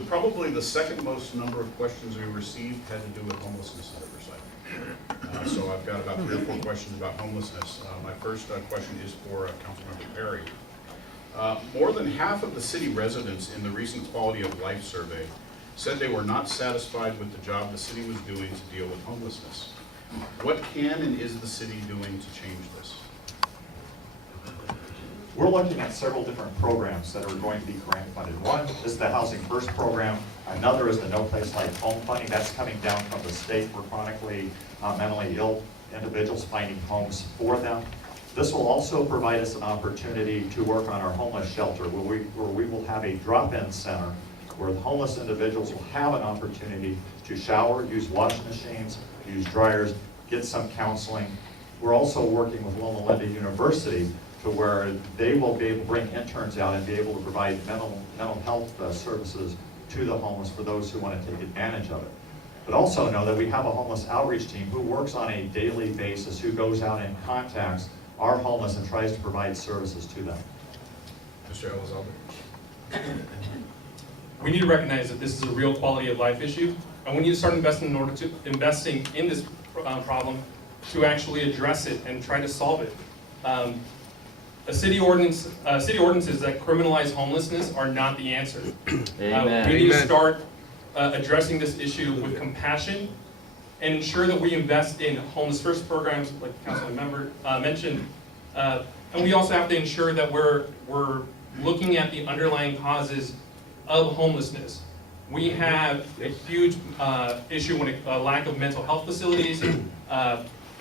Probably the second most number of questions we received had to do with homelessness in Riverside. So I've got about 3 or 4 questions about homelessness. My first question is for Councilmember Perry. More than half of the city residents in the recent Quality of Life survey said they were not satisfied with the job the city was doing to deal with homelessness. What can and is the city doing to change this? We're looking at several different programs that are going to be grant funded. One is the Housing First program. Another is the No Place Like Home funding. That's coming down from the state for chronically mentally ill individuals, finding homes for them. This will also provide us an opportunity to work on our homeless shelter, where we will have a drop-in center where the homeless individuals will have an opportunity to shower, use washing machines, use dryers, get some counseling. We're also working with Loma Linda University to where they will be able to bring interns out and be able to provide mental health services to the homeless for those who want to take advantage of it. But also know that we have a homeless outreach team who works on a daily basis, who goes out and contacts our homeless and tries to provide services to them. Mr. Elizalde. We need to recognize that this is a real quality of life issue, and we need to start investing in this problem to actually address it and try to solve it. City ordinances that criminalize homelessness are not the answer. We need to start addressing this issue with compassion and ensure that we invest in homeless first programs, like the council member mentioned. And we also have to ensure that we're looking at the underlying causes of homelessness. We have a huge issue when a lack of mental health facilities.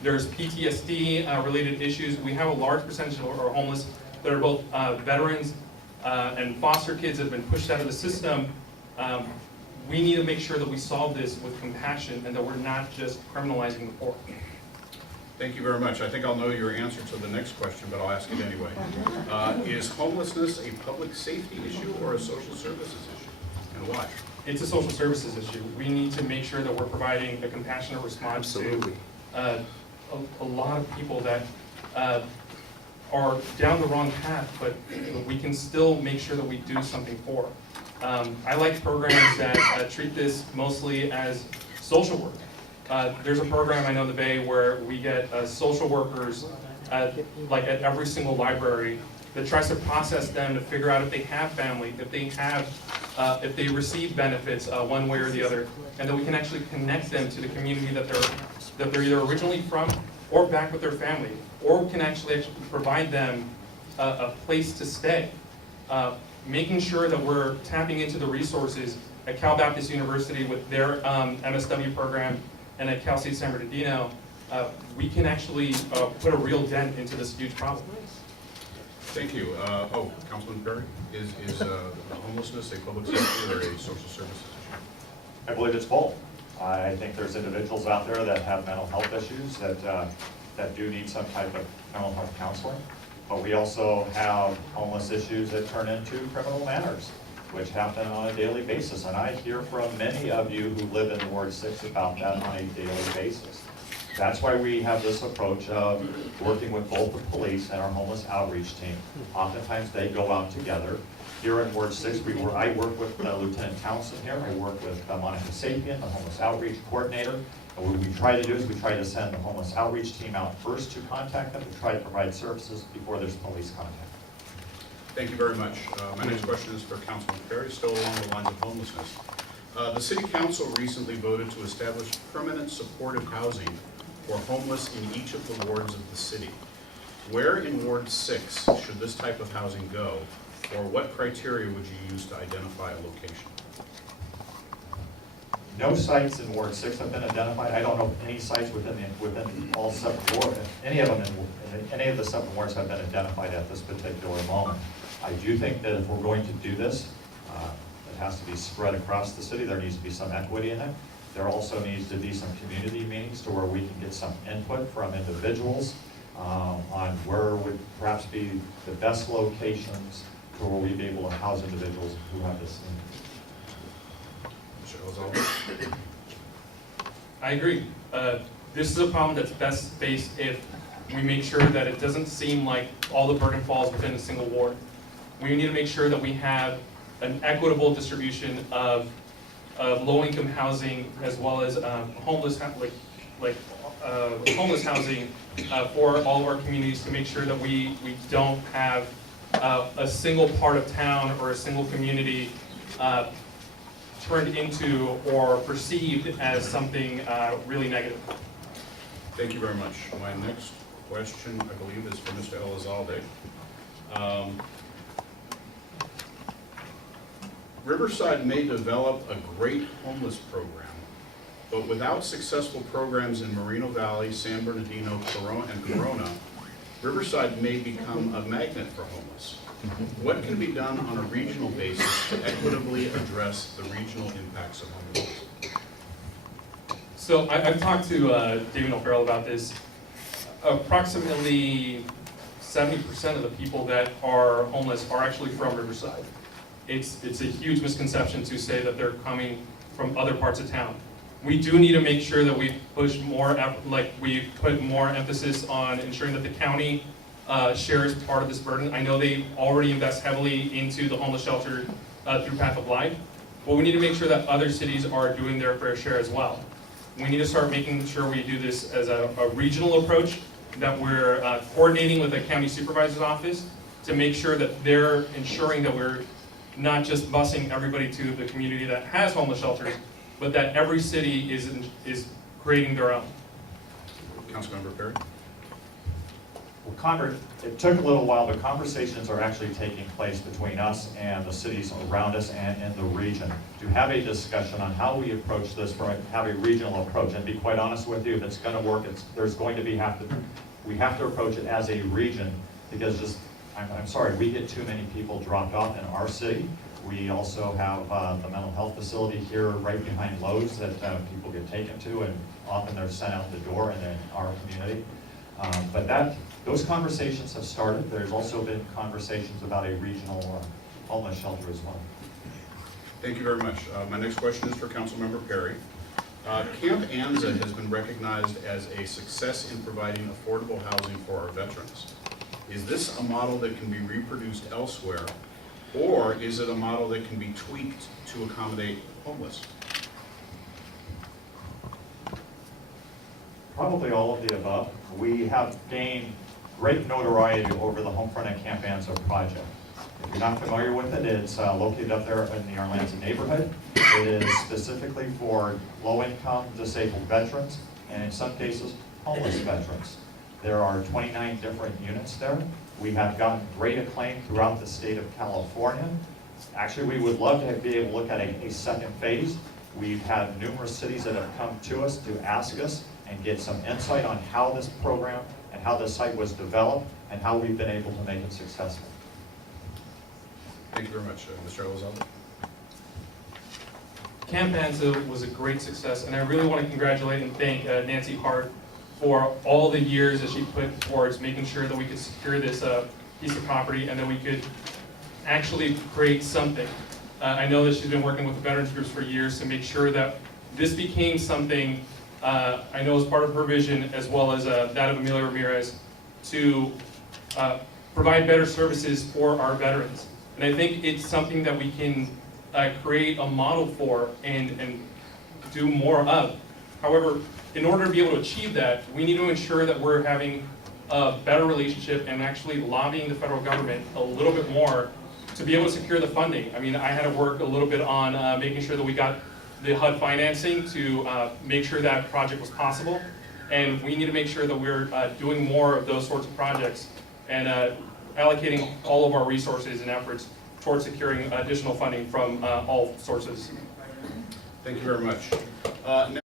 There's PTSD related issues. We have a large percentage of our homeless that are both veterans and foster kids that have been pushed out of the system. We need to make sure that we solve this with compassion and that we're not just criminalizing the poor. Thank you very much. I think I'll know your answer to the next question, but I'll ask it anyway. Is homelessness a public safety issue or a social services issue, and why? It's a social services issue. We need to make sure that we're providing a compassionate response to a lot of people that are down the wrong path, but we can still make sure that we do something for. I like programs that treat this mostly as social work. There's a program I know in the Bay where we get social workers like at every single library that tries to process them to figure out if they have family, if they receive benefits one way or the other, and that we can actually connect them to the community that they're either originally from or back with their family, or can actually provide them a place to stay. Making sure that we're tapping into the resources at Cal Baptist University with their MSW program and at Cal State San Bernardino, we can actually put a real dent into this huge problem. Thank you. Councilman Perry, is homelessness a public safety or a social services issue? I believe it's both. I think there's individuals out there that have mental health issues that do need some type of mental health counseling. But we also have homeless issues that turn into criminal matters, which happen on a daily basis. And I hear from many of you who live in Ward 6 about that on a daily basis. That's why we have this approach of working with both the police and our homeless outreach team. Oftentimes they go out together. Here in Ward 6, I work with Lieutenant Townsend here. I work with Monica Sapien, the homeless outreach coordinator. And what we try to do is we try to send the homeless outreach team out first to contact them to try to provide services before there's police contact. Thank you very much. My next question is for Councilman Perry, still along the lines of homelessness. The City Council recently voted to establish permanent supportive housing for homeless in each of the wards of the city. Where in Ward 6 should this type of housing go, or what criteria would you use to identify a location? No sites in Ward 6 have been identified. I don't know if any sites within all 7 wards, any of the 7 wards have been identified at this particular moment. I do think that if we're going to do this, it has to be spread across the city. There needs to be some equity in it. There also needs to be some community meetings to where we can get some input from individuals on where would perhaps be the best locations to where we'd be able to house individuals who have this need. I agree. This is a problem that's best faced if we make sure that it doesn't seem like all the burden falls within a single ward. We need to make sure that we have an equitable distribution of low-income housing as well as homeless homeless housing for all of our communities, to make sure that we don't have a single part of town or a single community turned into or perceived as something really negative. Thank you very much. My next question, I believe, is for Mr. Elizalde. Riverside may develop a great homeless program, but without successful programs in Moreno Valley, San Bernardino, and Corona, Riverside may become a magnet for homeless. What can be done on a regional basis to equitably address the regional impacts of homelessness? So I've talked to David O'Farrell about this. Approximately 70% of the people that are homeless are actually from Riverside. It's a huge misconception to say that they're coming from other parts of town. We do need to make sure that we push more, we put more emphasis on ensuring that the county shares part of this burden. I know they already invest heavily into the homeless shelter through Path of Life, but we need to make sure that other cities are doing their fair share as well. We need to start making sure we do this as a regional approach, that we're coordinating with the county supervisor's office to make sure that they're ensuring that we're not just busing everybody to the community that has homeless shelters, but that every city is creating their own. Councilmember Perry? Well, it took a little while, but conversations are actually taking place between us and the cities around us and in the region to have a discussion on how we approach this, have a regional approach. And to be quite honest with you, if it's going to work, we have to approach it as a region, because I'm sorry, we get too many people dropped off in our city. We also have the mental health facility here right behind Lowe's that people get taken to, and often they're sent out the door in our community. But those conversations have started. There's also been conversations about a regional homeless shelter as well. Thank you very much. My next question is for Councilmember Perry. Camp Anza has been recognized as a success in providing affordable housing for our veterans. Is this a model that can be reproduced elsewhere, or is it a model that can be tweaked to accommodate homeless? Probably all of the above. We have gained great notoriety over the Homefront and Camp Anza project. If you're not familiar with it, it's located up there in the Arlanza neighborhood. It is specifically for low-income disabled veterans, and in some cases, homeless veterans. There are 29 different units there. We have gotten great acclaim throughout the state of California. Actually, we would love to be able to look at a second phase. We've had numerous cities that have come to us to ask us and get some insight on how this program and how this site was developed and how we've been able to make it successful. Thank you very much. Mr. Elizalde? Camp Anza was a great success, and I really want to congratulate and thank Nancy Hart for all the years that she put towards making sure that we could secure this piece of property and that we could actually create something. I know that she's been working with the veterans groups for years to make sure that this became something, I know as part of her vision, as well as that of Amelia Ramirez, to provide better services for our veterans. And I think it's something that we can create a model for and do more of. However, in order to be able to achieve that, we need to ensure that we're having a better relationship and actually lobbying the federal government a little bit more to be able to secure the funding. I mean, I had to work a little bit on making sure that we got the HUD financing to make sure that project was possible. And we need to make sure that we're doing more of those sorts of projects and allocating all of our resources and efforts towards securing additional funding from all sources. Thank you very much.